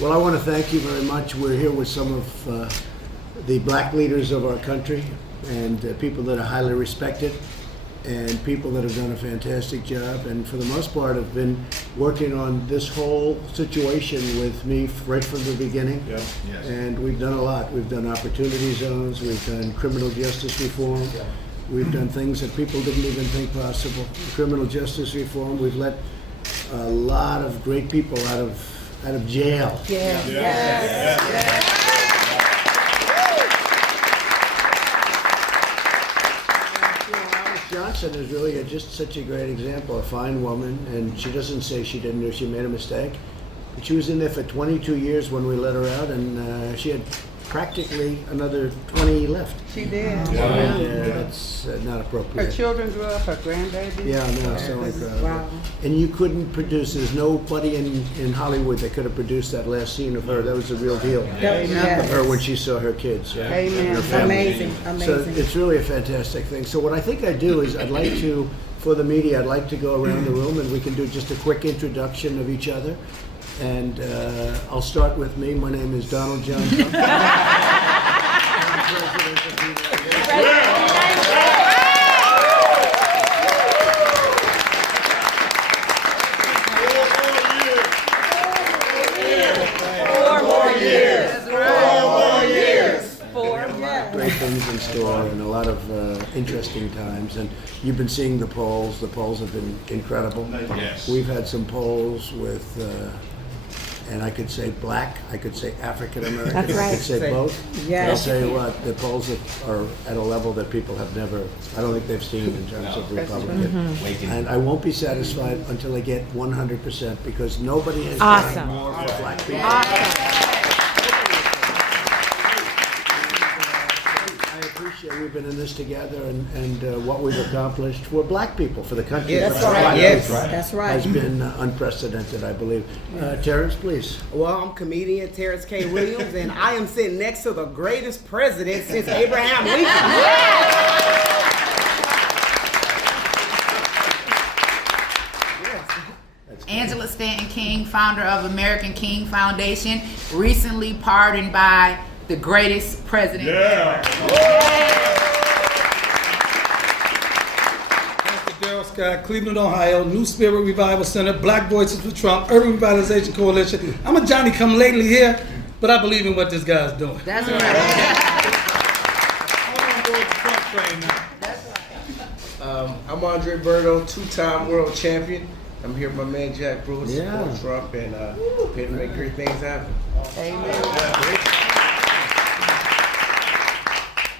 Well, I want to thank you very much. We're here with some of the black leaders of our country and people that are highly respected and people that have done a fantastic job and for the most part have been working on this whole situation with me right from the beginning. Yeah. Yes. And we've done a lot. We've done opportunity zones, we've done criminal justice reform, we've done things that people didn't even think possible. Criminal justice reform, we've let a lot of great people out of jail. Johnson is really just such a great example, a fine woman, and she doesn't say she didn't do, she made a mistake. But she was in there for 22 years when we let her out, and she had practically another 20 left. She did. And that's not appropriate. Her children grew up, her grandbaby. Yeah, no, so incredible. Wow. And you couldn't produce, there's nobody in Hollywood that could have produced that last scene of her. That was a real deal. Yes. Of her when she saw her kids. Right? Amen. And her family. Amazing. So Amazing. it's really a fantastic thing. So what I think I do is I'd like to, for the media, I'd like to go around the room and we can do just a quick introduction of each other. And I'll start with me. My name is Donald John Trump. I'm President of the United States. Great things in store and a lot of interesting times. And you've been seeing the polls. The polls have been incredible. Yes. We've had some polls with, and I could say black, I could say African American. That's right. I could say both. Yes. But I'll tell you what, the polls are at a level that people have never, I don't think they've seen in terms of Republican. And I won't be satisfied until I get 100% because nobody has Awesome. done more for black people. I appreciate we've been in this together and what we've accomplished for black people, for the country. Yes, for that's right. black Yes, people that's right. Has been unprecedented, I believe. Terrence, please. Well, I'm comedian Terrence K. Williams, and I am sitting next to the greatest president since Abraham Lincoln. Angela Stanton King, founder of American King Foundation, recently pardoned by the greatest president ever. Pastor Darrell Scott, Cleveland, Ohio, New Spirit Revival Center, Black Voices for Trump, Urban Revitalization Coalition. I'm a Johnny come lately here, but I believe in what this guy's doing. That's right. I'm on board the Trump train now. I'm Andre Berto, two-time world champion. I'm here with my man Jack Bruce, Yeah. support Trump, and here to make great things happen.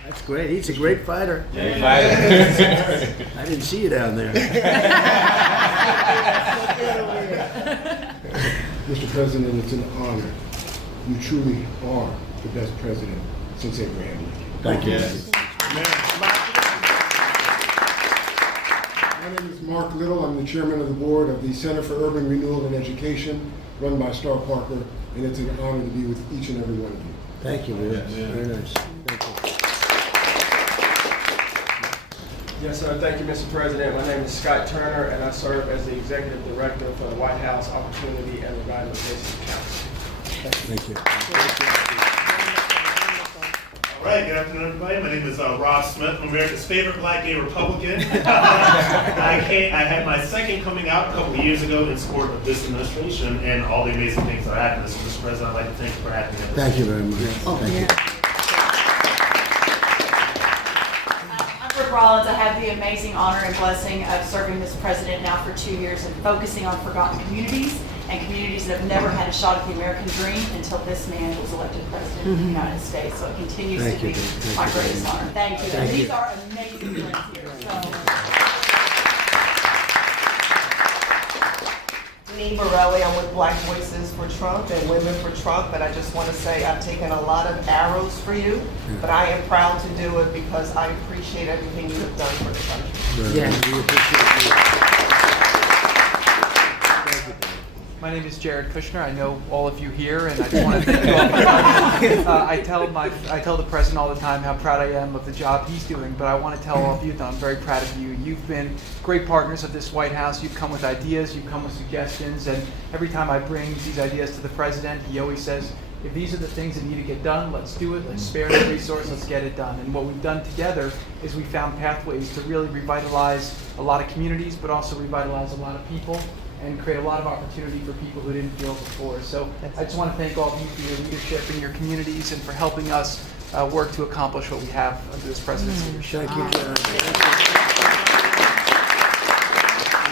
That's great. He's a great fighter. I didn't see you down there. Mr. President, it's an honor. You truly are the best president since Abraham Lincoln. Thank you. My name is Mark Little. I'm the chairman of the board of the Center for Urban Renewal and Education, run by Star Parker, and it's an honor to be with each and every one of you. Thank you, Lou. Very nice. Thank you. Yes, sir. Thank you, Mr. President. My name is Scott Turner, and I serve as the Executive Director for the White House Opportunity and Revitalization Council. Thank you. All right, good afternoon, everybody. My name is Rob Smith. I'm America's favorite black gay Republican. I had my second coming out a couple of years ago in support of this administration and all the amazing things that are happening. So, Mr. President, I'd like to thank you for having me. Thank you very much. Thank you. I'm Brooke Rollins. I have the amazing honor and blessing of serving as president now for 2 years and focusing on forgotten communities and communities that have never had a shot at the American dream until this man was elected president of the United States. So it continues Thank to you, be thank my you very greatest much. honor. Thank you. Thank And you. these are amazing friends here. So. Janine Borelli, I'm with Black Voices for Trump and Women for Trump, and I just want to say I've taken a lot of arrows for you, but I am proud to do it because I appreciate everything you have done for the country. Very much. We appreciate you. Thank you, My name is Jared Kushner. I know all of you here, and I just want to thank you all. I tell the president all the time how proud I am of the job he's doing, but I want to tell all of you that I'm very proud of you. You've been great partners of this White House. You've come with ideas, you've come with suggestions, and every time I bring these ideas to the president, he always says, if these are the things that need to get done, let's do it. Let's spare the resource. Let's get it done. And what we've done together is we found pathways to really revitalize a lot of communities, but also revitalize a lot of people and create a lot of opportunity for people who didn't feel before. So I just want to thank all of you for your leadership in your communities and for helping us work to accomplish what we have under this president's leadership. Thank you, John.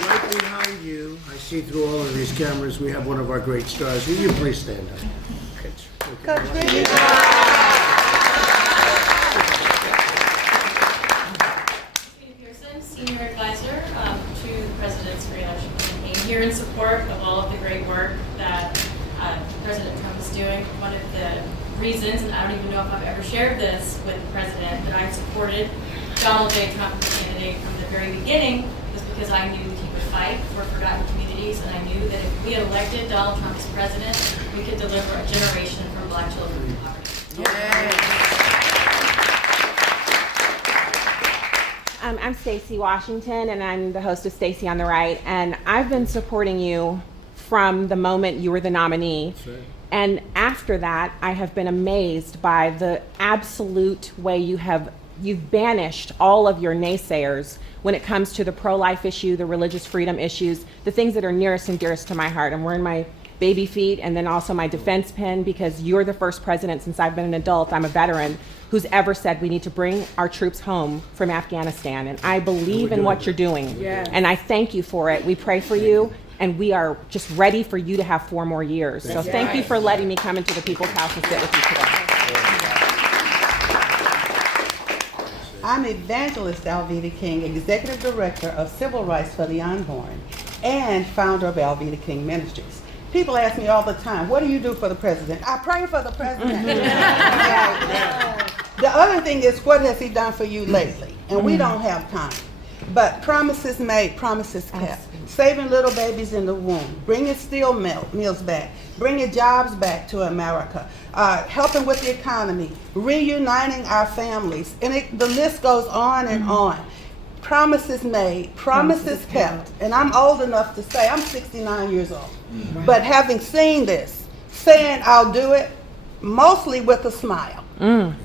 Right behind you, I see through all of these cameras, we have one of our great stars. Will you please stand up? Okay. Pearson, Senior Advisor to the President's Re-Election Campaign, here in support of all of the great work that President Trump is doing. One of the reasons, and I don't even know if I've ever shared this with the President, that I supported Donald J. Trump as a candidate from the very beginning was because I knew he would fight for forgotten communities, and I knew that if we had elected Donald Trump as president, we could deliver a generation from Black children from poverty. I'm Stacy Washington, and I'm the host of Stacy on the Right, and I've been supporting you from the moment you were the nominee. And after that, I have been amazed by the absolute way you've banished all of your naysayers when it comes to the pro-life issue, the religious freedom issues, the things that are nearest and dearest to my heart. I'm wearing my baby feet and then also my defense pin because you're the first president since I've been an adult, I'm a veteran, who's ever said we need to bring our troops home from Afghanistan. And I believe in what you're doing. Yes. And I thank you for it. We pray for you. And we are just ready for you to have 4 more years. So thank you for letting me come into the People's House and sit with you today. I'm Evangelist Alveda King, Executive Director of Civil Rights for the Unborn and founder of Alveda King Ministries. People ask me all the time, what do you do for the president? I pray for the president. The other thing is, what has he done for you lately? And we don't have time. But promises made, promises kept. Saving little babies in the womb, bringing steel mills back, bringing jobs back to America, helping with the economy, reuniting our families, and the list goes on and on. Promises made, promises kept. And I'm old enough to say, I'm 69 years old. But having seen this, saying I'll do it, mostly with a smile, and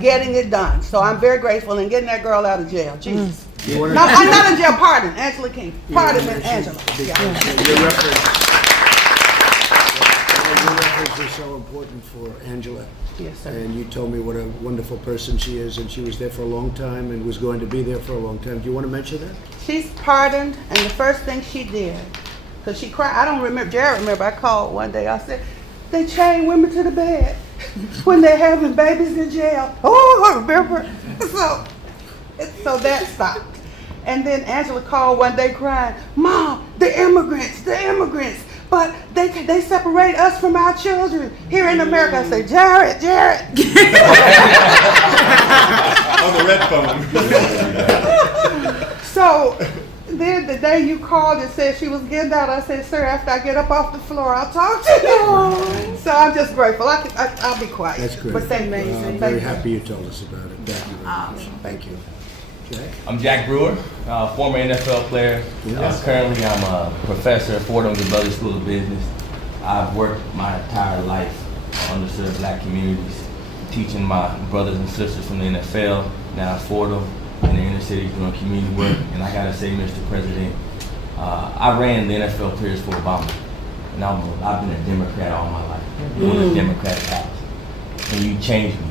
getting it done. So I'm very grateful in getting that girl out of jail. Jesus. No, I'm not in jail, pardon, Angela King. Pardon, Angela. Your reference is so important for Angela. Yes, sir. And you told me what a wonderful person she is, and she was there for a long time and was going to be there for a long time. Do you want to mention that? She's pardoned, and the first thing she did, because she cried, I don't remember, Jared remember, I called one day, I said, they chain women to the bed when they're having babies in jail. Oh, I remember. So that stopped. And then Angela called one day crying, Mom, the immigrants, but they separate us from our children here in America. I said, Jared. On the red phone. So then the day you called and said she was getting out, I said, sir, after I get up off the floor, I'll talk to you. So I'm just grateful. I'll be quiet. That's great. But thank you. I'm very happy you told us about it. Thank you very much. Thank you. Jack? I'm Jack Brewer, former NFL player. Currently, I'm a professor at Fordham Brothers School of Business. I've worked my entire life on underserved Black communities, teaching my brothers and sisters from the NFL, now at Fordham, in the inner cities doing community work. And I gotta say, Mr. President, I ran the NFL players for Obama, and I've been a Democrat all my life, doing the Democratic House. And you changed me.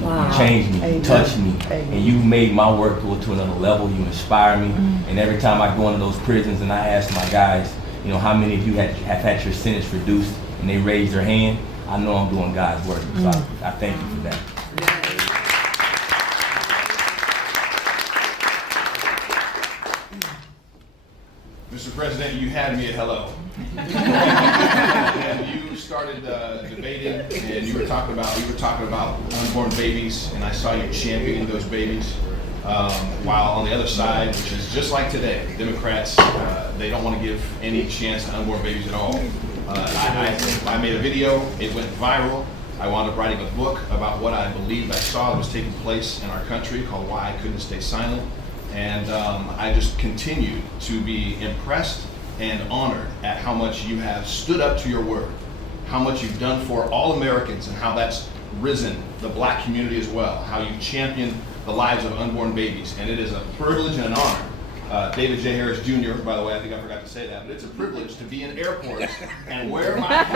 You changed me, you touched me, and you made my work go to another level. You inspire me, and every time I go into those prisons and I ask my guys, you know, how many of you have had your sentence reduced, and they raise their hand, I know I'm doing God's work. So I thank you for that. Mr. President, you had me at hello. And you started debating, and you were talking about unborn babies, and I saw you championing those babies. While on the other side, which is just like today, Democrats, they don't want to give any chance to unborn babies at all. I made a video, it went viral. I wound up writing a book about what I believed I saw that was taking place in our country called Why I Couldn't Stay Silent. And I just continue to be impressed and honored at how much you have stood up to your word, how much you've done for all Americans, and how that's risen the black community as well, how you champion the lives of unborn babies. And it is a privilege and an honor. David J. Harris Jr., by the way, I think I forgot to say that, but it's a privilege to be in airports and wear my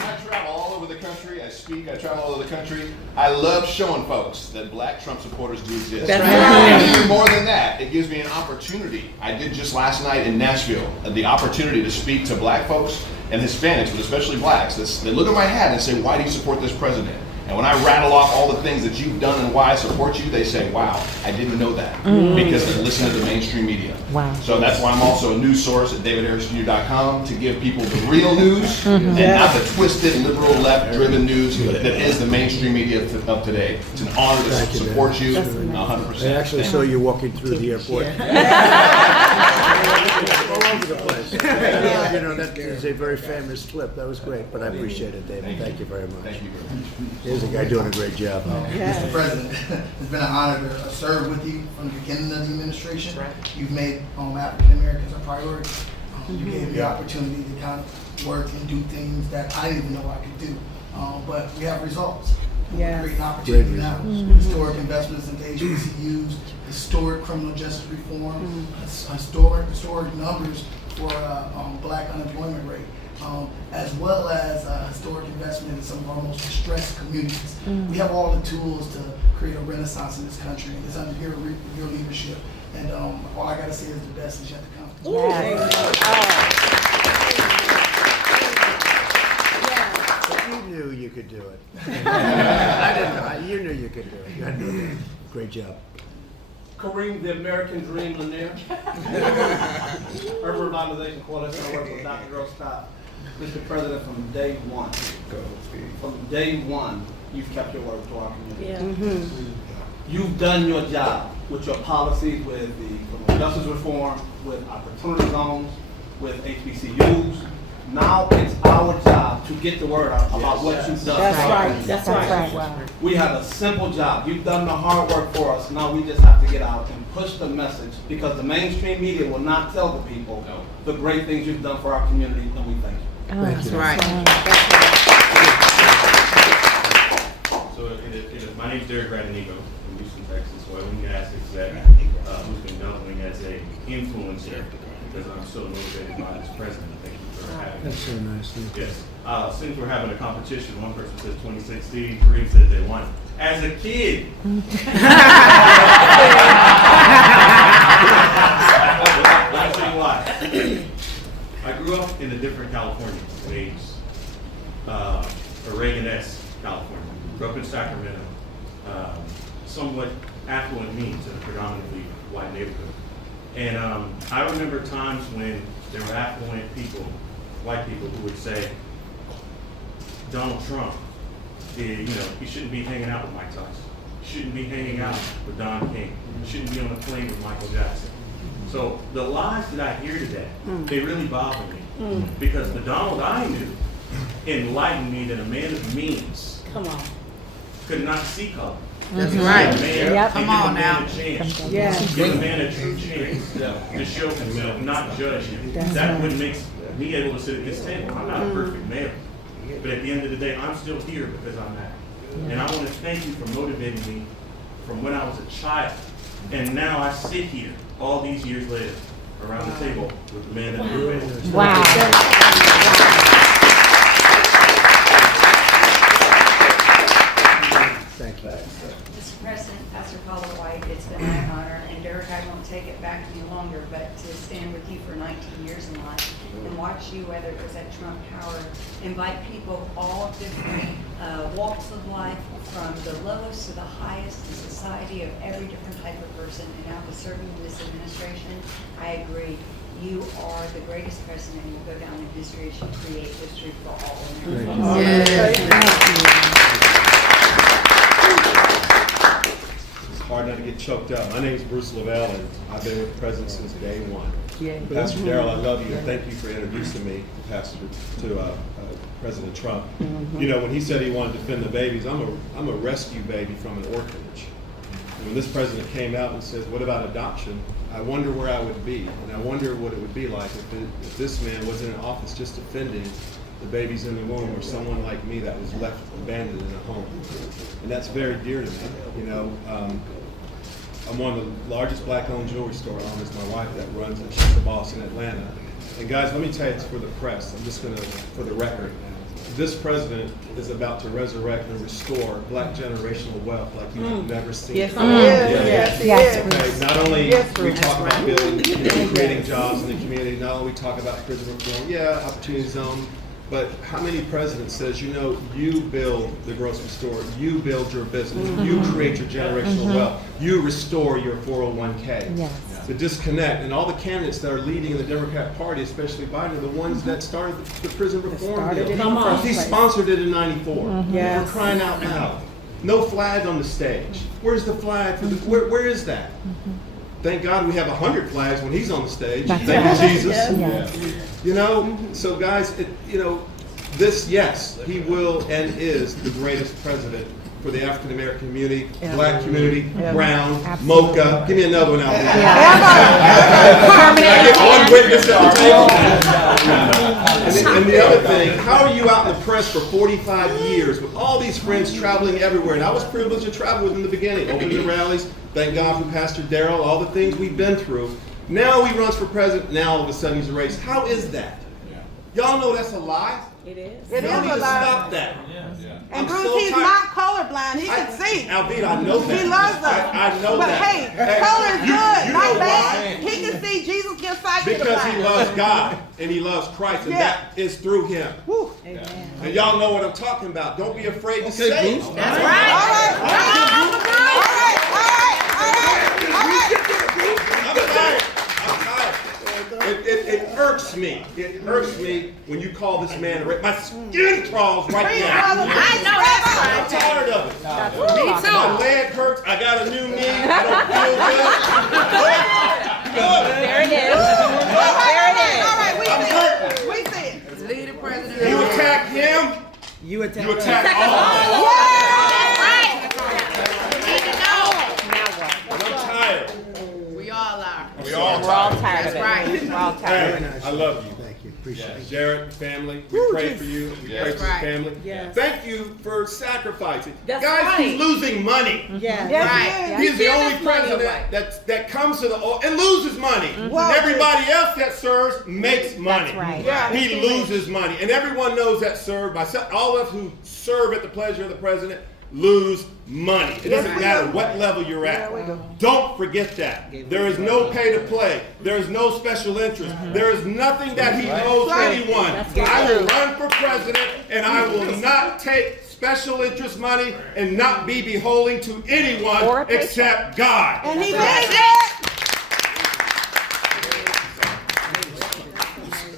I travel all over the country. I speak. I travel all over the country. I love showing folks that black Trump supporters do exist. That's And even more than that, it gives me an opportunity. I did just last night in Nashville, the opportunity to speak to black folks and Hispanics, but especially blacks. They look at my hat and say, "Why do you support this president?" And when I rattle off all the things that you've done and why I support you, they say, "Wow, I didn't know that," because they listen to the mainstream media. Wow. So that's why I'm also a news source at davidharrisjr.com to give people the real news and not the twisted, liberal, left-driven news that is the mainstream media of today. It's an honor to support you 100%. I actually saw you walking through the airport. All over the place. You know, that is a very famous clip. That was great, but I appreciate it, David. Thank you very much. Thank you very much. Here's a guy doing a great job. Mr. President, it's been an honor to serve with you from the beginning of the administration. You've made African Americans a priority. You gave me the opportunity to kind of work and do things that I didn't even know I could do. But we have results. Yes. Great opportunity now. Historic investments into HBCUs, historic criminal justice reform, historic numbers for black unemployment rate. As well as historic investment in some of our most distressed communities. We have all the tools to create a renaissance in this country. It's under your leadership. And all I got to say is the best is yet to come. You knew you could do it. I didn't know. You knew you could do it. You had no doubt. Great job. Kareem, the American Dream Lanier. Urban Revitalization Coalition. I work with Dr. Earl Scott. Mr. President, from day one, you've kept your word to our community. You've done your job with your policies, with the criminal justice reform, with opportunity zones, with HBCUs. Now it's our job to get the word out about what you've done. That's right. We have a simple job. You've done the hard work for us. Now we just have to get out and push the message, because the mainstream media will not tell the people the great things you've done for our community, and we thank you. That's right. So my name is Derek Radenigo from Houston, Texas. Oil and gas exec who's been doubling as a influencer because I'm so motivated by this president. Thank you for having me. That's so nice. Thank you. Yes. Since we're having a competition, one person says 2016, Kareem said they won. As a kid. I'll tell you why. I grew up in a different California age, a Reagan-esque California. Grew up in Sacramento, somewhat affluent means in a predominantly white neighborhood. And I remember times when there were affluent people, white people, who would say, Donald Trump, he shouldn't be hanging out with Mike Tyson. He shouldn't be hanging out with Don King. He shouldn't be on a plane with Michael Jackson. So the lies that I hear today, they really bother me. Because the Donald I knew enlightened me that a man of means could not see color. That's right. Come on now. Give a man a true chance to show himself, not judge him. That's what makes me able to sit at this table. I'm not a perfect male. But at the end of the day, I'm still here because I'm that. And I want to thank you for motivating me from when I was a child. And now I sit here all these years later around the table with the man that you're with. Wow. Thank you. Mr. President, Pastor Paula White, it's been my honor, and Derek, I won't take it back any longer, but to stand with you for 19 years in life and watch you, whether it was at Trump Tower, invite people of all different walks of life, from the lowest to the highest in society, of every different type of person, and now to serving in this administration, I agree. You are the greatest president, and will go down in history as you create history for all Americans. It's hard not to get choked up. My name is Bruce Lavelle, and I've been with the President since day one. Yeah. Pastor Darrell, I love you, and thank you for introducing me to President Trump. You know, when he said he wanted to defend the babies, I'm a rescue baby from an orphanage. And when this president came out and says, what about adoption? I wonder where I would be, and I wonder what it would be like if this man was in office just defending the babies in the womb, or someone like me that was left abandoned in a home. And that's very dear to me. You know, I'm one of the largest black-owned jewelry store owners. My wife that runs it, she's the boss in Atlanta. And guys, let me tell you, it's for the press. I'm just gonna, for the record, this president is about to resurrect and restore black generational wealth like you've never seen. Yes, Yes. Okay, not only we talk about building, creating jobs in the community, not only we talk about prison reform, opportunity zone, but how many presidents says, you know, you build the grocery store, you build your business, you create your generational wealth, you restore your 401k. Yes. The disconnect, and all the candidates that are leading in the Democrat Party, especially Biden, are the ones that started the prison reform bill. He sponsored it in '94. Yes. For crying out loud. No flag on the stage. Where's the flag? Where is that? Thank God we have 100 flags when he's on the stage. Thank you, Jesus. Yes. You know, so guys, you know, this, yes, he will and is the greatest president for the African American community, black community, brown, mocha. Give me another one out there. I get one witness at the table. And the other thing, how are you out in the press for 45 years with all these friends traveling everywhere? And I was privileged to travel with him in the beginning, opening rallies. Thank God for Pastor Darrell, all the things we've been through. Now he runs for president. Now all of a sudden he's erased. How is that? Y'all know that's a lie. It is. It is a lie. Stop that. And Bruce, he's not colorblind. He can see. Alvita, I know that. He loves us. I know but that. Hey, color is good, you not know bad. why? He can see Jesus gives sight to the Because blind. he loves God and he loves Christ, and that is through him. Amen. And y'all know what I'm talking about. Don't be afraid to say it. That's right. It irks me. It irks me when you call this man a rape. My skin crawls right now. I know that's right. I'm tired of it. Me too. My leg hurts. I got a new knee. I don't feel good. There it is. There it is. We see it. Lead the president. You attack him. You attack all. Right. Need to know. I'm tired. We all are. We all We're all tired of That's it. right. We're all tired of it. I love you. Thank you. Appreciate it. Jared, family, we pray for you. We pray for your right. family. Yes. Thank you for sacrificing. That's Guys, right. he's losing money. Yes. Right. He's the Give only us money president away. that comes to the and loses money. Wow. Everybody else that serves makes money. That's right. Yeah, He loses money, and everyone knows that serve. Myself, all of us who serve at the pleasure of the president lose money. It doesn't matter what level you're at. Don't forget that. There is no pay to play. There is no special interest. There is nothing that he owes anyone. I will run for president, and I will not take special interest money and not be beholden to anyone except God. And he did it.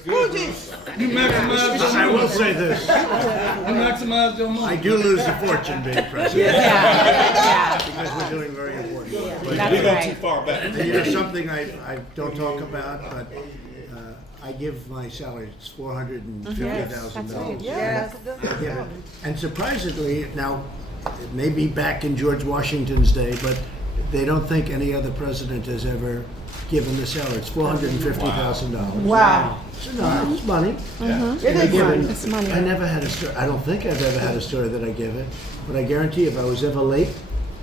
You maximize I will say this. You maximize your money. I do lose a fortune being president. Yeah. Because we're doing very important work. We That's go right. too far back. And you know, something I don't talk about, but I give my salary, it's $450,000. Yes. I give it. And surprisingly, now, it may be back in George Washington's day, but they don't think any other president has ever given the salary. It's $450,000. Wow. So no, it's money. It And I is give money. it- It's money. I never had a story. I don't think I've ever had a story that I give it, but I guarantee if I was ever late,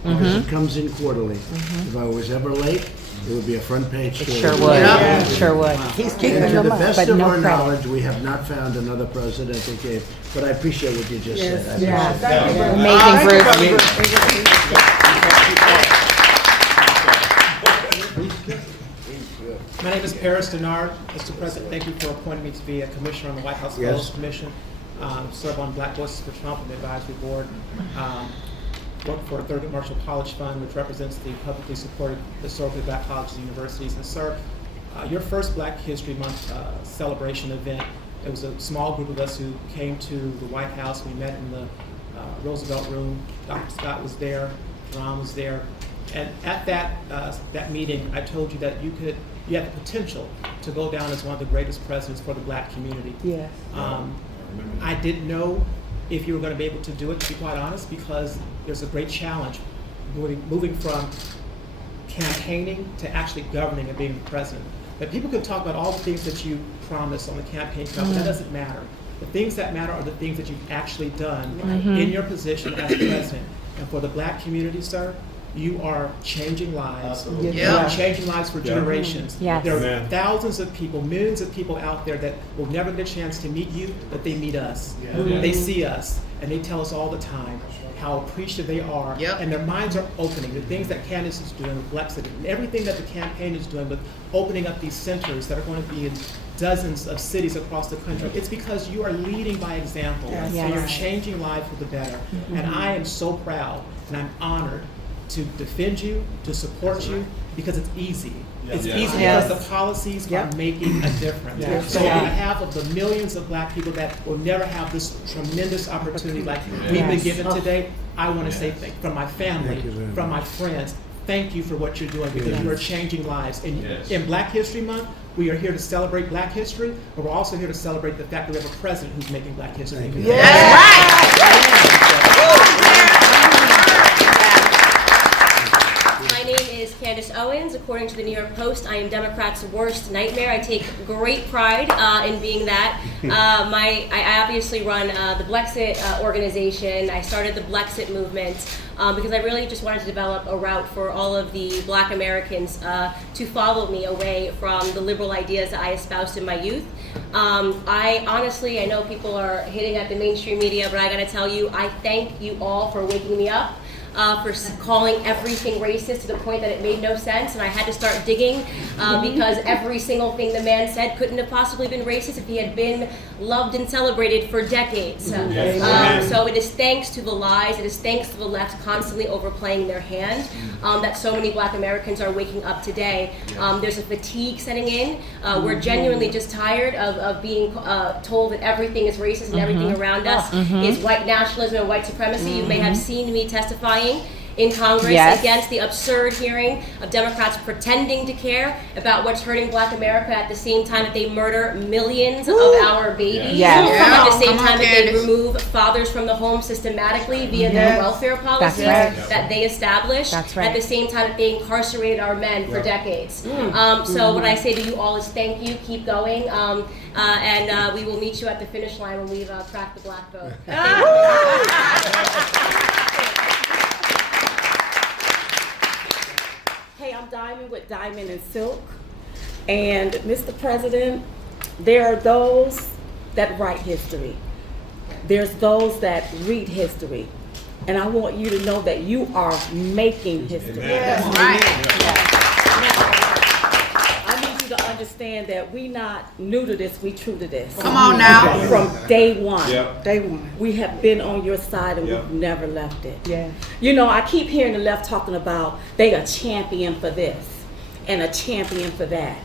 because it comes in quarterly, if I was ever late, it would be a front page story. Sure would. Yeah. Sure would. And to the best but of no our credit. knowledge, we have not found another president that gave, but I appreciate what you just said. I appreciate Yeah. that. Amazing, Bruce. My name is Paris Denard. Mr. President, thank you for appointing me to be a commissioner on the White House Fellows Commission. Serve on Black Voices for Trump and the advisory board. Work for the Thurgood Marshall College Fund, which represents the publicly supported historically black colleges and universities. And sir, your first Black History Month celebration event, it was a small group of us who came to the White House. We met in the Roosevelt Room. Dr. Scott was there, Ron was there, And at that meeting, I told you that you had the potential to go down as one of the greatest presidents for the black community. Yes. I didn't know if you were going to be able to do it, to be quite honest, because there's a great challenge moving from campaigning to actually governing and being the president. But people can talk about all the things that you promised on the campaign trail, but that doesn't matter. The things that matter are the things that you've actually done in your position as president. And for the black community, sir, you are changing lives. Absolutely. You are changing lives for generations. Yes. There are Amen. thousands of people, millions of people out there that will never get a chance to meet you, but they meet us. Yeah. They see us, and they tell us all the time how appreciative they are, and their minds are opening. The things that Candace is doing with Lexington, and everything that the campaign is doing with opening up these centers that are going to be in dozens of cities across the country, it's because you are leading by example, Yes. and you're Yes. changing lives for the better. And I am so proud, and I'm honored to defend you, to support you, because it's easy. It's easy because the policies are making a difference. Yes. So on behalf of the millions of black people that will never have this tremendous opportunity like we've been given today, I want to say thank you from my family, from my friends. Thank you for what you're doing, because you are changing lives. And in Black History Month, we are here to celebrate Black history, but we're also here to celebrate the fact that we have a president who's making Black history. My name is Candace Owens. According to the New York Post, I am Democrats' worst nightmare. I take great pride in being that. I obviously run the Blexit organization. I started the Blexit movement because I really just wanted to develop a route for all of the black Americans to follow me away from the liberal ideas that I espoused in my youth. I know people are hitting at the mainstream media, but I gotta tell you, I thank you all for waking me up. For calling everything racist to the point that it made no sense, and I had to start digging because every single thing the man said couldn't have possibly been racist if he had been loved and celebrated for decades. So it is thanks to the lies, it is thanks to the left constantly overplaying their hand that so many black Americans are waking up today. There's a fatigue setting in. We're genuinely just tired of being told that everything is racist and everything around us is white nationalism and white supremacy. You may have seen me testifying in Congress against the absurd hearing of Democrats pretending to care about what's hurting black America at the same time that they murder millions of our babies. At the same time that they remove fathers from the home systematically via their welfare policies that they established. At the same time that they incarcerated our men for decades. So what I say to you all is thank you, keep going, and we will meet you at the finish line when we've cracked the black vote. Hey, I'm Diamond with Diamond and Silk. And Mr. President, there are those that write history. There's those that read history. And I want you to know that you are making history. I need you to understand that we not new to this, we true to this. Come on now. From day one. Day one. We have been on your side and we've never left it. Yeah. You know, I keep hearing the left talking about they a champion for this and a champion for that.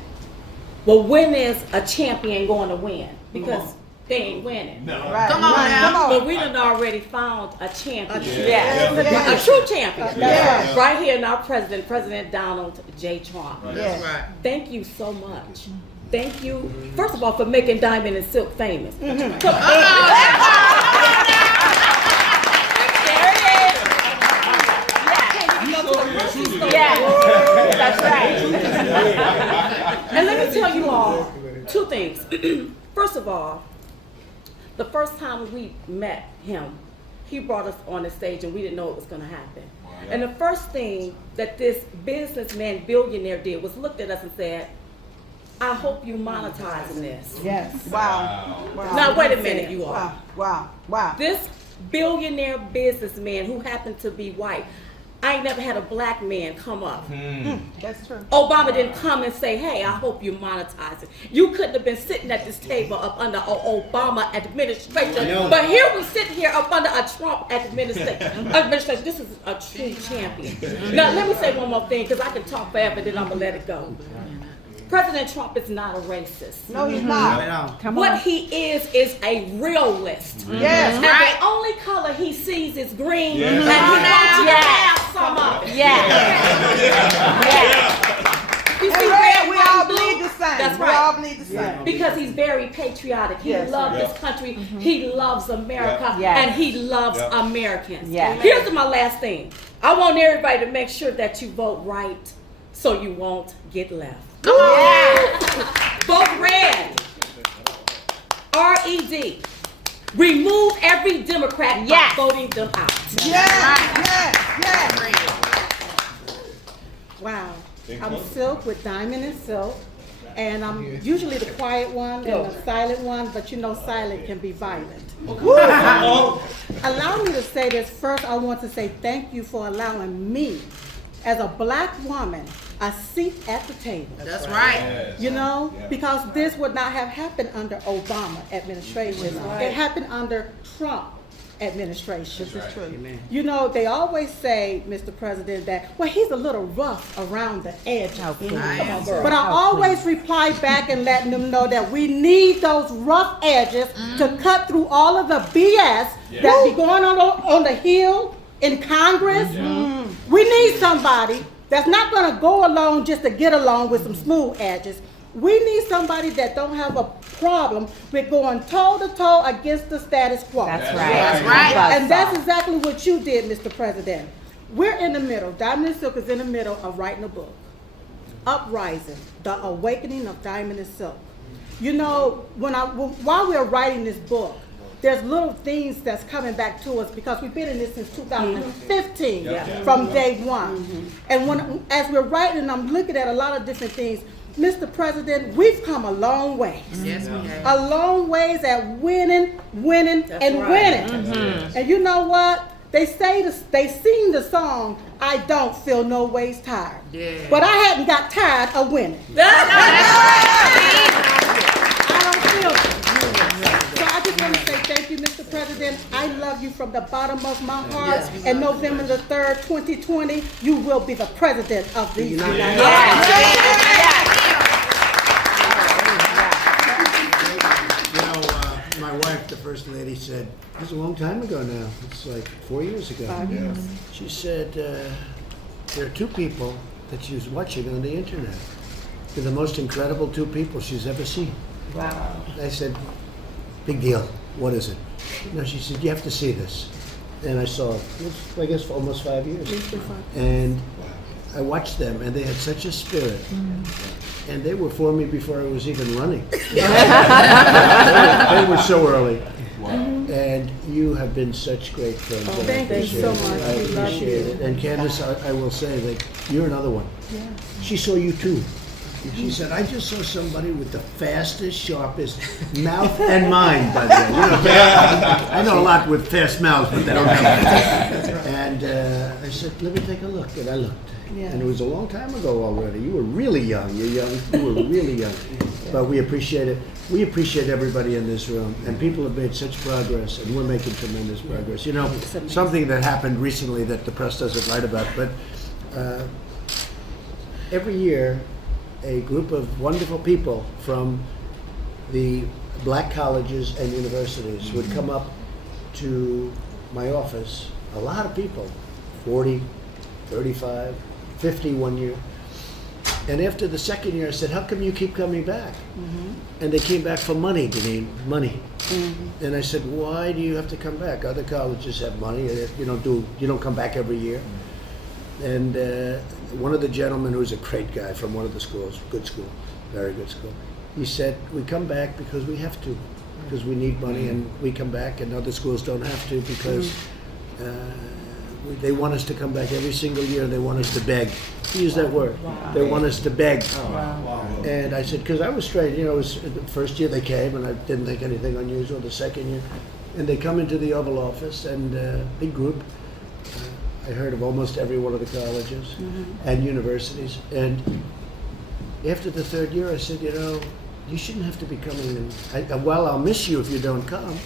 Well, when is a champion going to win? Because they ain't winning. No. Right. Come on now. But we done already found a champion. Yeah. A true champion. Yeah. Right here in our president, President Donald J. Trump. Yes. Right. Thank you so much. Thank you, first of all, for making Diamond and Silk famous. Yeah, that's right. And let me tell you all two things. First of all, the first time we met him, he brought us on the stage and we didn't know it was going to happen. And the first thing that this businessman billionaire did was looked at us and said, I hope you monetizing this. Yes. Wow. Now wait a minute, you all. Wow. This billionaire businessman who happened to be white, I ain't never had a black man come up. That's true. Obama didn't come and say, hey, I hope you monetize it. You couldn't have been sitting at this table up under an Obama administration. But here we sit here up under a Trump administration. This is a true champion. Now, let me say one more thing, because I can talk forever, then I'm going to let it go. President Trump is not a racist. No, he's not. Come what he is a realist. Yes, and right. the only color he sees is green, Yes. and he wants you to have some of it. You see, And red, we white, all blue? bleed the same. That's We right. all bleed the same. Because he's very patriotic. He Yes. loves Yep. this country. He loves America. Yes. And he loves Yep. Americans. Yes. Here's my last thing. I want everybody to make sure that you vote right so you won't get left. Come on. Vote red. R-E-D. Remove every Democrat by voting them out. Wow. I'm Silk with Diamond and Silk. And I'm usually the quiet one and the silent one, but you know silent can be violent. Allow me to say this. First, I want to say thank you for allowing me, as a black woman, a seat at the table. That's right. You know, because this would not have happened under Obama administration. It happened under Trump administration. This is true. You know, they always say, Mr. President, that, well, he's a little rough around the edges. But I always reply back and letting them know that we need those rough edges to cut through all of the BS that be going on the Hill in Congress. We need somebody that's not going to go along just to get along with some smooth edges. We need somebody that don't have a problem with going toe-to-toe against the status quo. That's right. That's right. And that's exactly what you did, Mr. President. We're in the middle. Diamond and Silk is in the middle of writing a book. Uprising, The Awakening of Diamond and Silk. You know, while we're writing this book, there's little things that's coming back to us because we've been in this since 2015 from day one. And as we're writing, I'm looking at a lot of different things. Mr. President, we've come a long way. Yes, we have. A long ways at winning, winning, and winning. And you know what? They sing the song, I don't feel no ways tired. Yeah. But I hadn't got tired of winning. I don't feel it. So I just want to say thank you, Mr. President. I love you from the bottom of my heart. And November the 3rd, 2020, you will be the president of the United States. My wife, the first lady, said, this is a long time ago now. It's like 4 years ago. 5 years. She said, there are two people that she's watching on the internet. They're the most incredible two people she's ever seen. Wow. I said, big deal. What is it? No, she said, you have to see this. And I saw it. It was, I guess, for almost 5 years. And I watched them, and they had such a spirit. And they were for me before I was even running. They were so early. And you have been such great friends. Oh, and thank I you appreciate so it. much. I We love appreciate you. it. And Candace, I will say that you're another one. Yeah. She saw you too. She said, I just saw somebody with the fastest, sharpest mouth and mind, by the way. You know, I know a lot with fast mouths, but they don't have it. And I said, let me take a look. And I looked. Yeah. And it was a long time ago already. You were really young. You were really young. But we appreciate it. We appreciate everybody in this room. And people have made such progress, and we're making tremendous progress. You know, something that happened recently that the press doesn't write about, but every year, a group of wonderful people from the black colleges and universities would come up to my office. A lot of people, 40, 35, 50 one year. And after the second year, I said, how come you keep coming back? And they came back for money, Deneen, money. And I said, why do you have to come back? Other colleges have money. You don't come back every year. And one of the gentlemen, who's a great guy from one of the schools, good school, very good school, he said, we come back because we have to, because we need money, and we come back, and other schools don't have to because they want us to come back every single year, and they want us to beg. He used that word. They want us to beg. And I said, because I was straight, it was the first year they came, and I didn't think anything unusual. The second year, and they come into the Oval Office, and big group. I heard of almost every one of the colleges and universities. And after the third year, I said, you shouldn't have to be coming. And well, I'll miss you if you don't come,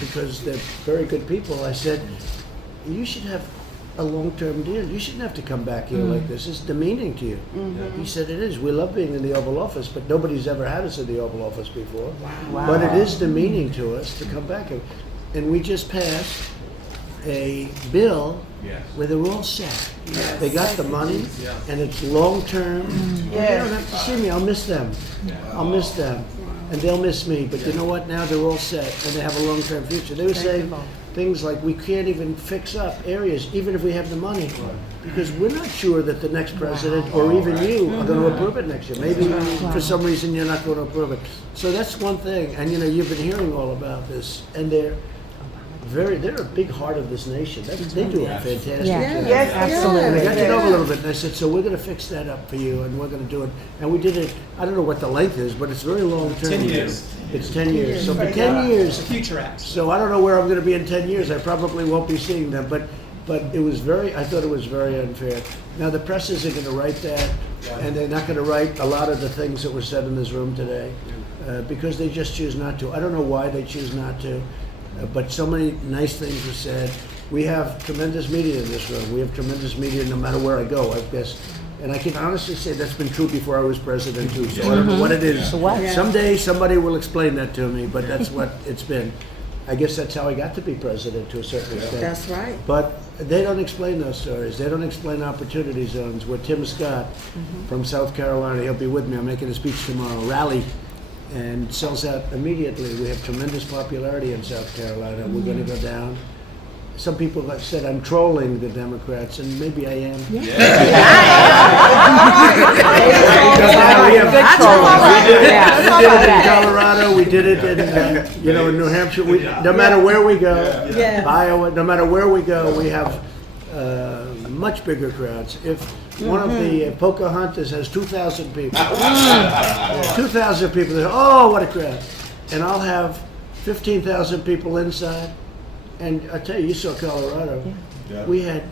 because they're very good people. I said, you should have a long-term deal. You shouldn't have to come back here like this. It's demeaning to you. He said it is. We love being in the Oval Office, but nobody's ever had us in the Oval Office before. Wow. But it is demeaning to us to come back. And we just passed a bill where they're all set. They got the money, and it's long-term. They don't have to see me. I'll miss them. I'll miss them. And they'll miss me. But you know what? Now they're all set, and they have a long-term future. They were saying things like, we can't even fix up areas, even if we have the money, because we're not sure that the next president or even you are going to approve it next year. Maybe for some reason you're not going to approve it. So that's one thing. And you've been hearing all about this, and they're a big heart of this nation. They do a fantastic job. Yes, absolutely. And I got to know a little bit, and I said, so we're going to fix that up for you, and we're going to do it. And we did it, I don't know what the length is, but it's very long term. 10 years. It's 10 years. So for 10 years. The Future Act. So I don't know where I'm going to be in 10 years. I probably won't be seeing them, but it was I thought it was very unfair. Now the press isn't going to write that, and they're not going to write a lot of the things that were said in this room today, because they just choose not to. I don't know why they choose not to. But so many nice things were said. We have tremendous media in this room. We have tremendous media no matter where I go, I guess. And I can honestly say that's been true before I was president too, so I don't know what it is. Someday somebody will explain that to me, but that's what it's been. I guess that's how I got to be president to a certain extent. That's right. But they don't explain those stories. They don't explain opportunity zones where Tim Scott from South Carolina, he'll be with me, I'm making a speech tomorrow, rally, and sells out immediately. We have tremendous popularity in South Carolina. We're going to go down. Some people have said I'm trolling the Democrats, and maybe I am. We did it in Colorado. We did it in, in New Hampshire. No matter where we go, Iowa. No matter where we go, we have much bigger crowds. If one of the Pocahontas has 2,000 people, 2,000 people, they say, oh, what a crowd. And I'll have 15,000 people inside. And I tell you, you saw Colorado. We had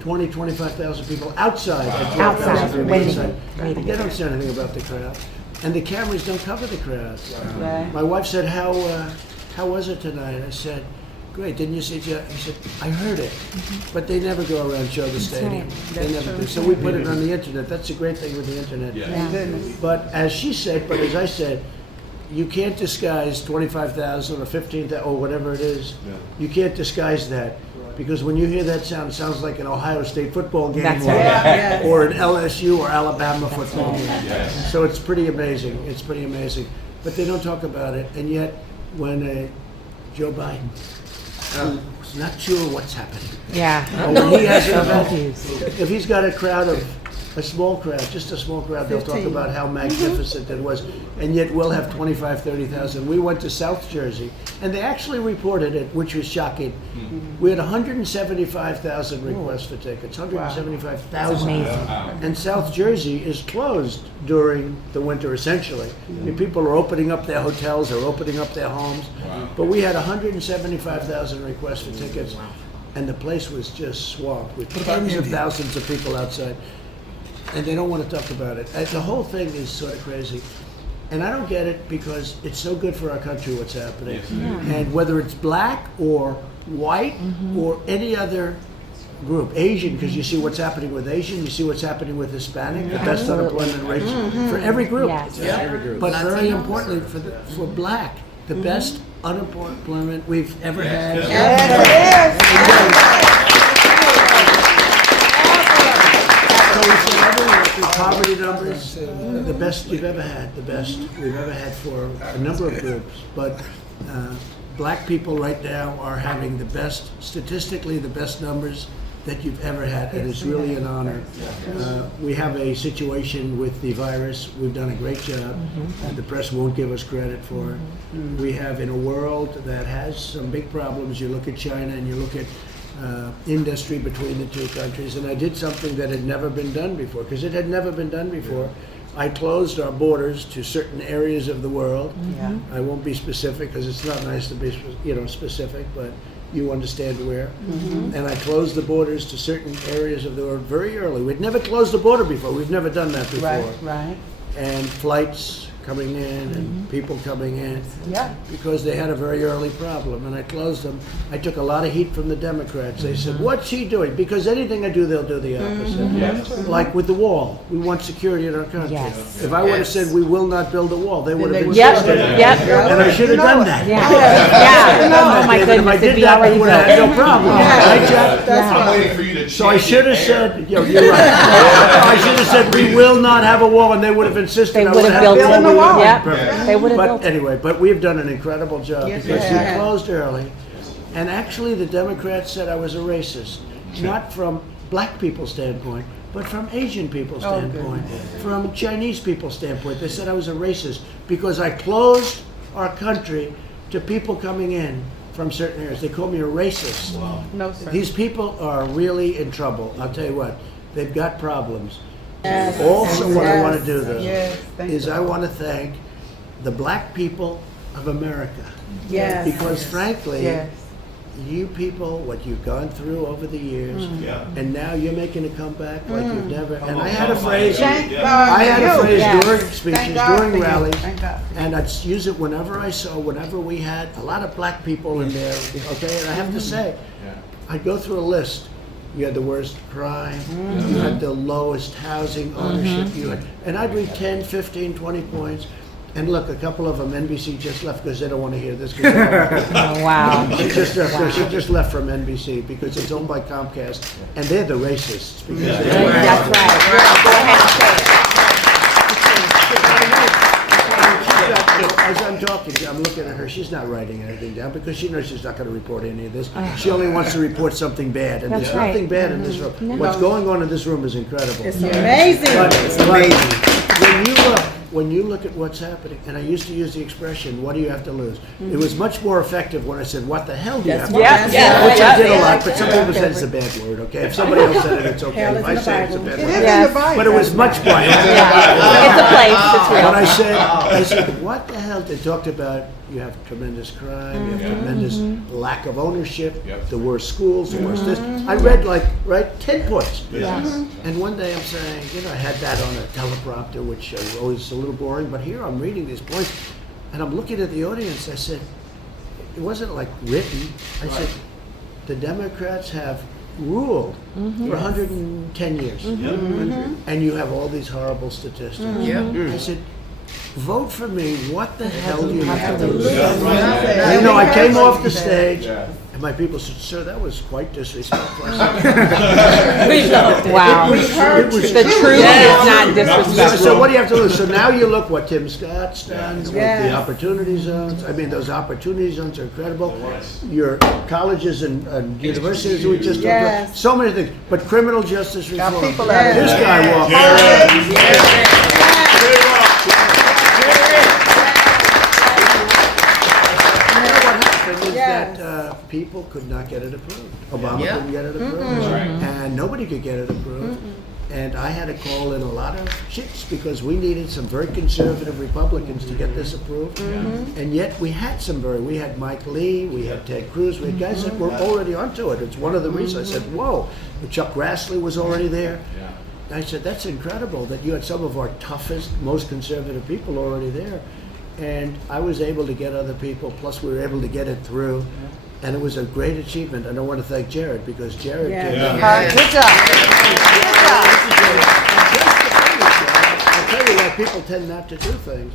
20, 25,000 people outside. Outside, people waiting. inside. They don't say anything about the crowd. And the cameras don't cover the crowd. My wife said, how was it tonight? I said, great. Didn't you see it? He said, I heard it. But they never go around and show the stadium. They never do. So we put it on the internet. That's the great thing with the internet. But as she said, but as I said, you can't disguise 25,000 or 15,000 or whatever it is. You can't disguise that, because when you hear that sound, it sounds like an Ohio State football game or an LSU or Alabama football game. So it's pretty amazing. It's pretty amazing. But they don't talk about it. And yet, when Joe Biden is not sure what's happening. Or when he has an event, if he's got a crowd of a small crowd, just a small crowd, they'll talk about how magnificent it was, and yet we'll have 25, 30,000. We went to South Jersey, and they actually reported it, which was shocking. We had 175,000 requests for tickets, 175,000. And South Jersey is closed during the winter, essentially. I mean, people are opening up their hotels, they're opening up their homes. But we had 175,000 requests for tickets, and the place was just swamped with tens of thousands of people outside. And they don't want to talk about it. The whole thing is sort of crazy. And I don't get it, because it's so good for our country what's happening. And whether it's black or white or any other group, Asian, because you see what's happening with Asian, you see what's happening with Hispanic, the best unemployment rates for every group. But very importantly for black, the best unemployment we've ever had. Poverty numbers, the best we've ever had, the best we've ever had for a number of groups. But black people right now are having the best, statistically, the best numbers that you've ever had, and it's really an honor. We have a situation with the virus. We've done a great job. The press won't give us credit for it. We have, in a world that has some big problems, you look at China and you look at industry between the two countries, and I did something that had never been done before, because it had never been done before. I closed our borders to certain areas of the world. I won't be specific, because it's not nice to be specific, but you understand where. And I closed the borders to certain areas of the world very early. We'd never closed the border before. We've never done that before. And flights coming in and people coming in. Yeah. Because they had a very early problem, and I closed them. I took a lot of heat from the Democrats. They said, "What's he doing?" Because anything I do, they'll do the opposite. Yes. Like with the wall, we want security in our country. Yes. If I would have said we will not build a wall, they would have Yep, insisted. yep. And I should have done that. Yeah. Yeah. Oh my If I goodness, did it'd be that, we already would have built. had no problem. Right, Jack? I'm waiting for you to So I change should have the said, air. you're right. I should have said we will not have a wall, and they would have insisted. They I would have had built built it. a wall. Yep. Perfect. They would have But built it. anyway, but we've done an incredible job Yes, because we we have. closed early, and actually the Democrats said I was a racist, not from black people's standpoint, but from Asian people's standpoint, from Chinese people's standpoint. They said I was a racist because I closed our country to people coming in from certain areas. They called me a racist. No, sir. These people are really in trouble. I'll tell you what, they've got problems. Yes. Also, what I want to Yes. do, though, Yes, thank is you. I want to thank the black people of America. Yes. Because frankly, Yes. you people, what you've gone through over the years, Yeah. and now you're making a comeback like you've never. And I had a phrase. Thank God I had a for phrase you. Yes. during Thank speeches, God for during you. rallies, Thank God for you. and I'd use it whenever I saw, whenever we had a lot of black people in there. Okay, and I have to say, I'd go through a list. You had the worst crime, you had the lowest housing ownership, you had, and I'd read 10, 15, 20 points. And look, a couple of them, NBC just left because they don't want to hear this. Oh, wow. She just left from NBC because it's owned by Comcast, and they're the racists. Because That's right. Go ahead and say it. As I'm talking, I'm looking at her. She's not writing anything down because she knows she's not going to report any of this. She only wants to report something bad, and That's there's right. nothing bad in this room. What's going on in this room is incredible. It's amazing. But when you look at what's happening, and I used to use the expression, "What do you have to lose?" It was much more effective when I said, "What the hell do you have to lose?" Which I did a lot, but some people said it's a bad word. Okay, if somebody else said it, it's okay. Hell is If in I the say it's a Bible. bad It word. is Yes. in the Bible. But it was much more. It's a place. It's real. But I said, what the hell? They talked about you have tremendous crime, you have tremendous lack of ownership, the worst schools, the worst this. I read 10 points. And one day I'm saying, I had that on a teleprompter, which is always a little boring, but here I'm reading these points, and I'm looking at the audience. I said, it wasn't like written. I said, the Democrats have ruled for 110 years. And you have all these horrible statistics. I said, vote for me. What the hell do you have to lose? I came off the stage, and my people said, "Sir, that was quite disrespectful." Wow. It was The truth is not disrespectful. So what do you have to lose? So now you look what Tim Scott's done with the Yes. opportunity zones. I mean, those opportunity zones are incredible. Your colleges and universities we just talked about. Yes. So many things. But criminal justice Got reform. people out This there. guy walked. That people could not get it approved. Obama couldn't get it approved, and nobody could get it approved. And I had to call in a lot of chicks because we needed some very conservative Republicans to get this approved. And yet we had we had Mike Lee, we had Ted Cruz, we had guys that were already onto it. It's one of the reasons I said, whoa, Chuck Grassley was already there. I said, that's incredible that you had some of our toughest, most conservative people already there. And I was able to get other people, plus we were able to get it through. And it was a great achievement. And I want to thank Jared because Jared came out. Good job. I'll tell you why people tend not to do things.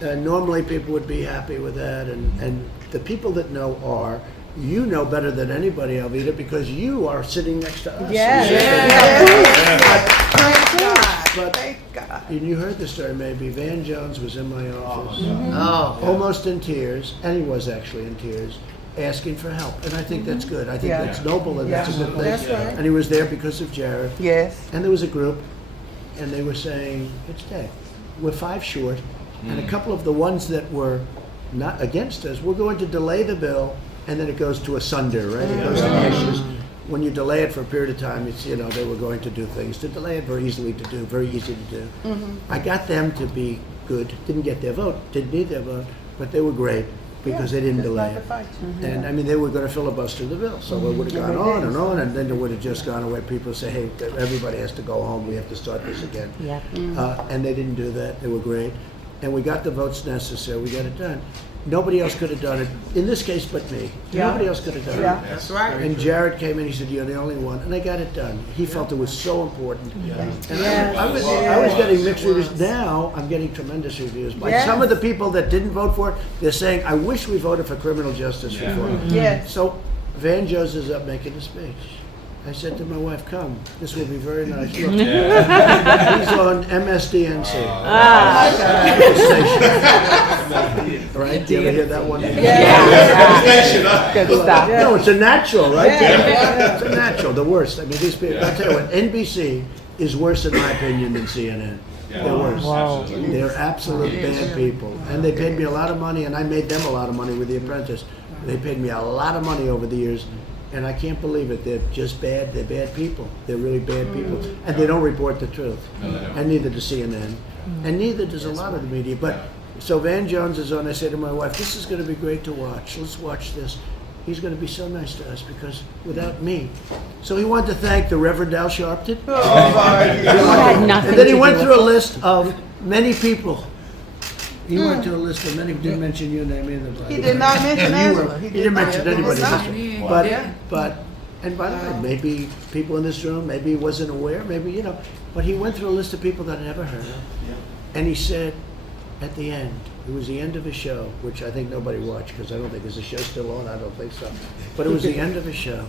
Normally people would be happy with that. And the people that know are, you know better than anybody, Alvita, because you are sitting next to us. But, and you heard the story maybe, Van Jones was in my office, almost in tears, and he was actually in tears, asking for help. And I think that's good. I think that's noble and that's a good thing. That's right. And he was there because of Jared. Yes. And there was a group, and they were saying, it's dead. We're 5 short, and a couple of the ones that were not against us, we're going to delay the bill, and then it goes to asunder, right? It goes to ashes. When you delay it for a period of time, it's, they were going to do things to delay it very easy to do. I got them to be good, didn't get their vote, didn't need their vote, but they were great because they didn't delay it. And I mean, they were going to filibuster the bill, so it would have gone on, and then it would have just gone away. People say, hey, everybody has to go home, we have to start this again. And they didn't do that, they were great. and we got the votes necessary. We got it done. Nobody else could have done it, in this case but me. Yeah. Nobody else could have done Yeah. it. That's right. And Jared came in, he said, you're the only one, and I got it done. He felt it was so important. And Yes. I was getting mixed reviews. Now, I'm getting tremendous reviews. By Yes. some of the people that didn't vote for it, they're saying, I wish we voted for criminal justice reform. Yes. So Van Jones is up making a speech. I said to my wife, come, this will be very nice. Look, he's on MSDNC. Right? You ever hear that one? Good stuff. No, it's a natural, right? Yeah. It's a natural, the worst. I mean, these people, I'll tell you what, NBC is worse in my opinion than CNN. They're worse. Wow. They're absolute bad people. And they paid me a lot of money, and I made them a lot of money with The Apprentice. They paid me a lot of money over the years, and I can't believe it. They're just bad. They're bad people. They're really bad people. And they don't report the truth. And neither does CNN. And neither does a lot of the media. But so Van Jones is on. I say to my wife, this is going to be great to watch. Let's watch this. He's going to be so nice to us because without me. So he wanted to thank the Reverend Al Sharpton. Had nothing And then he to went do through a with list of many people. He went through a list of many, didn't mention your name either. by He the did way. not mention You Angela. were- He He did didn't not. mention He did anybody. not. But, and by the way, maybe people in this room, maybe he wasn't aware, maybe, you know, but he went through a list of people that I never heard of. And he said, at the end, it was the end of his show, which I think nobody watched, because I don't think, is the show still on? I don't think so. But it was the end of his show.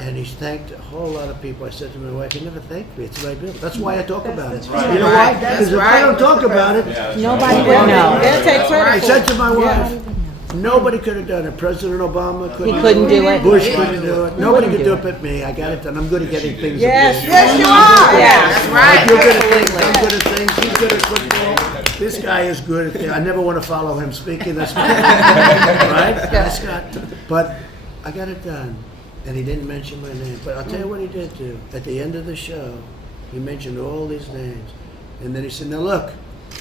And he thanked a whole lot of people. I said to my wife, he never thanked me. It's my bill. That's why I talk about it. right. You know why? That's Because if I right. don't talk about it, Nobody would know. They'll take I credit for said it. to my wife, nobody could have done it. President Obama couldn't. He couldn't do it. Bush couldn't do it. Nobody could do it but me. I got it done. I'm good at getting things. Yes, done. yes, you are. That's right. You're good at things. I'm good at things. He's good at football. This guy is good at things. I never want to follow him speaking. That's right. That's got. But I got it done, and he didn't mention my name. But I'll tell you what he did do. At the end of the show, he mentioned all these names, and then he said, "Now look,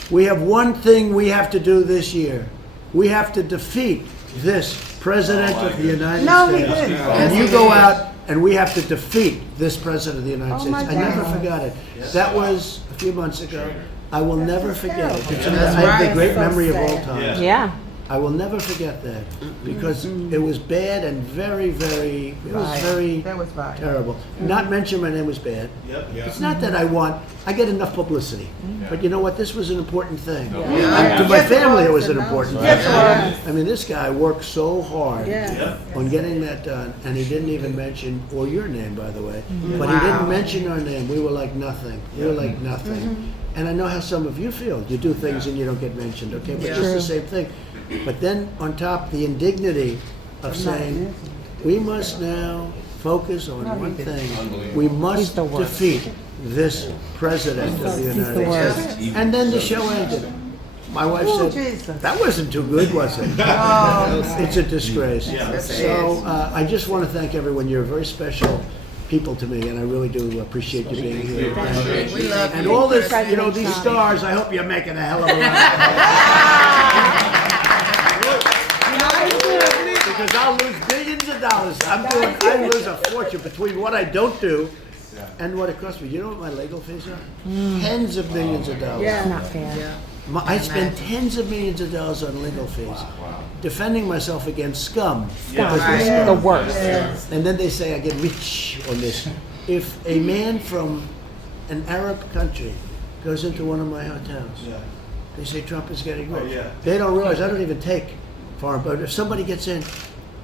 we have one thing we have to do this year. We have to defeat this president of the United No, he States. didn't. And you go out and we have to defeat this president of the United Oh, States." my I never God. forgot it. That was a few months ago. I will never forget it. It's That's I have right. the great So memory of all sad. time. Yeah. I will never forget that because it was bad and very, very, it was Right. very That was right. terrible. Not mention my name was bad. Yeah. It's not that I get enough publicity. But you know what? This was an important thing. Yeah. To my Yes, it family, it was, was an and important Yes, thing. it was. I mean, this guy worked so hard Yeah. on getting that done, and he didn't even mention, or your name, by the way, but he Wow. didn't mention our name. We were like nothing. We were like nothing. And I know how some of you feel. You do things and you don't get mentioned, okay? But just the same thing. But then on top, the indignity of saying, we must now focus on one thing. We must defeat this president of the United States. And then the show ended. My wife Oh, said, Jesus. that wasn't too good, was it? Oh. It's a disgrace. Yes, it So I just want to thank everyone. You're very special people to me, and I really do appreciate you being here. We love And you. all this, you know, these stars, I hope you're making a hell of a lot. Because I'll lose billions of dollars. I lose a fortune between what I don't do and what it costs me. You know what my legal fees are? Tens of millions of dollars. Yeah. Not fair. I spend tens of millions of dollars on legal fees, defending myself against scum. Scum. Because they're The scum. worst. And then they say I get rich on this. If a man from an Arab country goes into one of my hotels, they say Trump is getting rich. They don't realize I don't even take foreign, but if somebody gets in,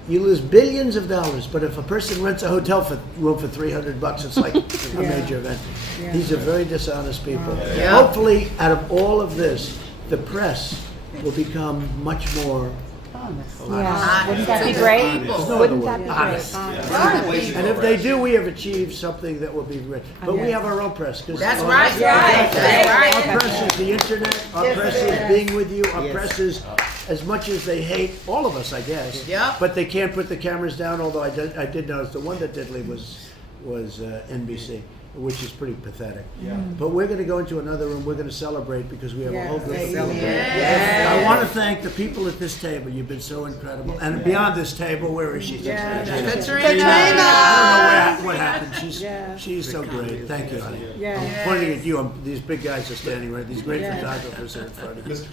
you lose billions of dollars. But if a person rents a hotel room for $300, it's like a major event. These are very dishonest people. Yeah. Hopefully, out of all of this, the press will become much more Yeah. Wouldn't that be great? Wouldn't that be honest. great? And if they do, we have achieved something that will be great. But we have our own press. 'Cause That's our- right. That's right. Our press is the internet. Our Yes, press it is is. being with you. Our press is, as much as they hate all of us, I guess. Yep. But they can't put the cameras down. Although I did notice the one that did leave was NBC. which is pretty pathetic. But we're going to go into another room. We're going to celebrate because we have a whole group of people. I want to thank the people at this table. You've been so incredible. And beyond this table, where is she? Katrina. I don't know what happened. She's so great. Thank you, honey. I'm pointing at you. These big guys are standing right. These great photographers are in front of you. Mr.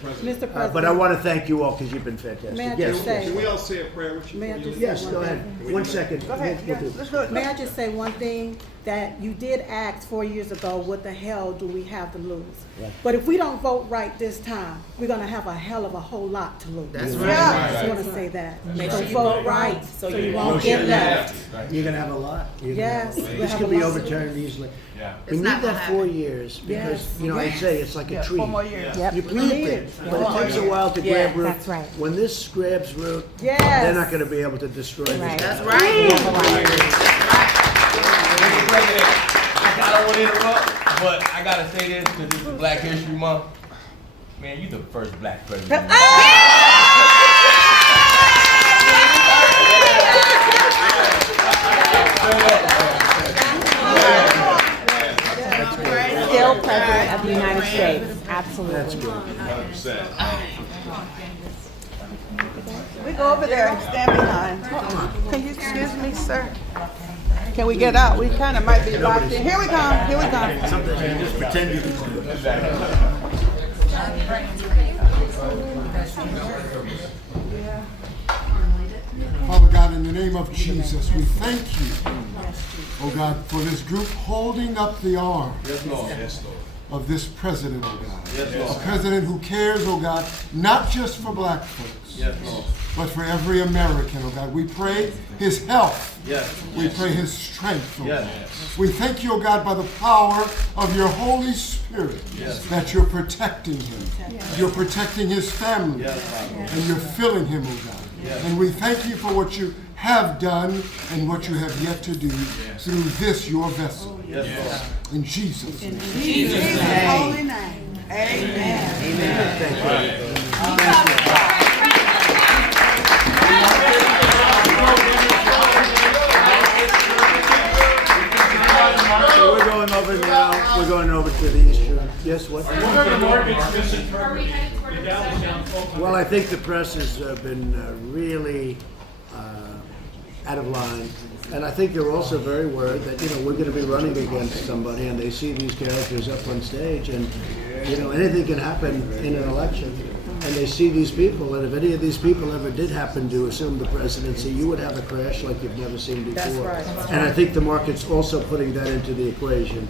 President. But I want to thank you all because you've been fantastic. May I Yes, just say- Can we all say a prayer with you? May I just yes, say go one ahead. thing? 1 second. Go ahead. We'll do it. Let's do it. May I just say one thing? That you did ask 4 years ago, what the hell do we have to lose? Right. But if we don't vote right this time, we're gonna have a hell of a whole lot to lose. That's I right. just wanna say that. Make So sure you vote vote right, right, so so you you won't won't get get left. You're going to have a lot. Yes, we'll This have could a be lot. overturned easily. Yeah. We It's need not that gonna 4 happen. years because, Yes. you know, I say it's like a tree. 4 more years. Yep. You We plant need it, it. but it takes a while to Yeah, grab root. that's right. When this grabs root, Yes. they're not going to be able to destroy this. Right. That's right. Mr. President, I don't want to interrupt, but I gotta say this because this is Black History Month. Man, you the first black president. Still President of the United States. Absolutely. That's good. 100%. We go over there and stand behind. Can you excuse me, sir? Can we get out? We kind of might be locked in. Here we come. Here we come. Sometimes you just pretend you can do it. Father God, in the name of Jesus, we thank you, oh God, for this group holding up the arm Yes, Lord. Yes, Lord. of this president, oh God. Yes, Lord. A president who cares, oh God, not just for black folks, Yes, Lord. but for every American, oh God. We pray his health. Yes. We pray his strength, oh God. Yes. We thank you, oh God, by the power of your Holy Spirit, Yes. that you're protecting him. You're protecting his family. Yes, Father. And you're filling him, oh God. Yes. And we thank you for what you have done and what you have yet to do through this, your vessel. Yes, Lord. In Jesus' name. Jesus' holy name. Amen. So we're going over now. We're going over to the issue. Yes, what? Well, I think the press has been really out of line. And I think they're also very worried that, you know, we're going to be running against somebody and they see these characters up on stage and, you know, anything can happen in an election. And they see these people, and if any of these people ever did happen to assume the presidency, you would have a crash like you've never seen before. That's right. And I think the market's also putting that into the equation.